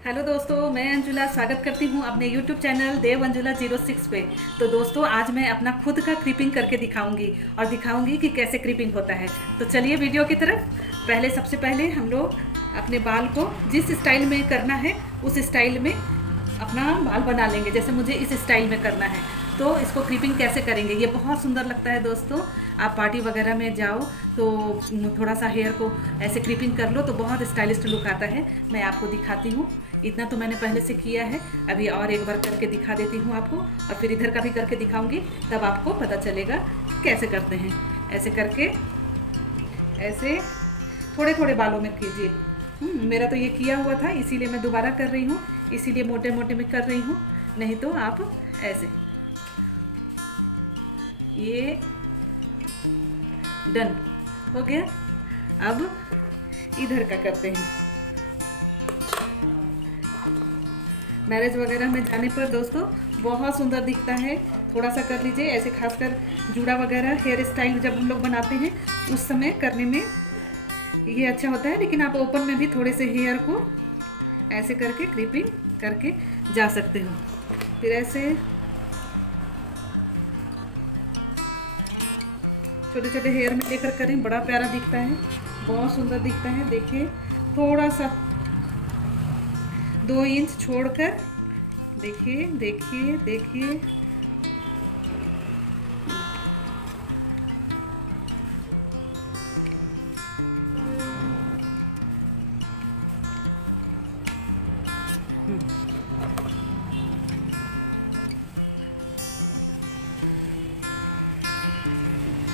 Hello दोस्तों, मैं अंजुला स्वागत करती हूँ अपने यूट्यूब चैनल देव अंजुला 06 पे। तो दोस्तों, आज मैं अपना खुद का क्रीपिंग करके दिखाऊंगी और दिखाऊंगी कि कैसे क्रीपिंग होता है। तो चलिए वीडियो की तरफ। सबसे पहले हम लोग अपने बाल को जिस स्टाइल में करना है उस स्टाइल में अपना बाल बना लेंगे। जैसे मुझे इस स्टाइल में करना है, तो इसको क्रीपिंग कैसे करेंगे ये बहुत सुंदर लगता है दोस्तों। आप पार्टी वगैरह में जाओ तो थोड़ा सा हेयर को ऐसे क्रीपिंग कर लो तो बहुत स्टाइलिस्ट लुक आता है। मैं आपको दिखाती हूँ। इतना तो मैंने पहले से किया है, अभी और एक बार करके दिखा देती हूँ आपको, और फिर इधर का भी करके दिखाऊंगी, तब आपको पता चलेगा कैसे करते हैं। ऐसे करके ऐसे थोड़े थोड़े बालों में कीजिए। मेरा तो ये किया हुआ था, इसीलिए मैं दोबारा कर रही हूँ, इसीलिए मोटे मोटे में कर रही हूँ। नहीं तो आप ऐसे, ये डन हो गया। अब इधर का करते हैं। मैरिज वगैरह में जाने पर दोस्तों बहुत सुंदर दिखता है। थोड़ा सा कर लीजिए ऐसे, खासकर जूड़ा वगैरह हेयर स्टाइल जब हम लोग बनाते हैं उस समय करने में ये अच्छा होता है। लेकिन आप ओपन में भी थोड़े से हेयर को ऐसे करके क्लिपिंग करके जा सकते हो। फिर ऐसे छोटे छोटे हेयर में लेकर करें, बड़ा प्यारा दिखता है, बहुत सुंदर दिखता है। देखिए, थोड़ा सा 2 इंच छोड़कर, देखिए देखिए देखिए।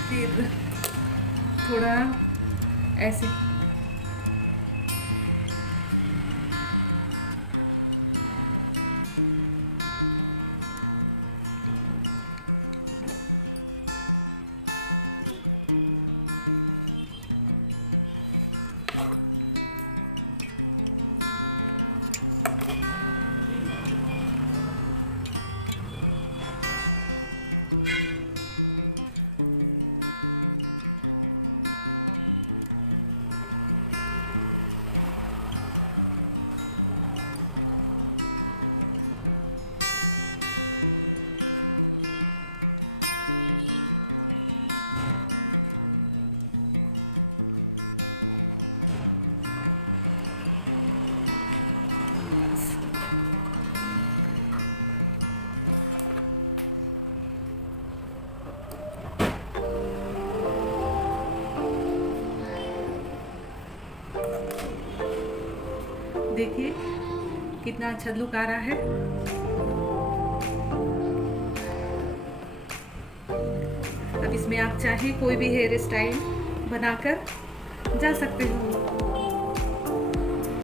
फिर थोड़ा ऐसे देखिए कितना अच्छा लुक आ रहा है। अब इसमें आप चाहें कोई भी हेयर स्टाइल बनाकर जा सकते हो।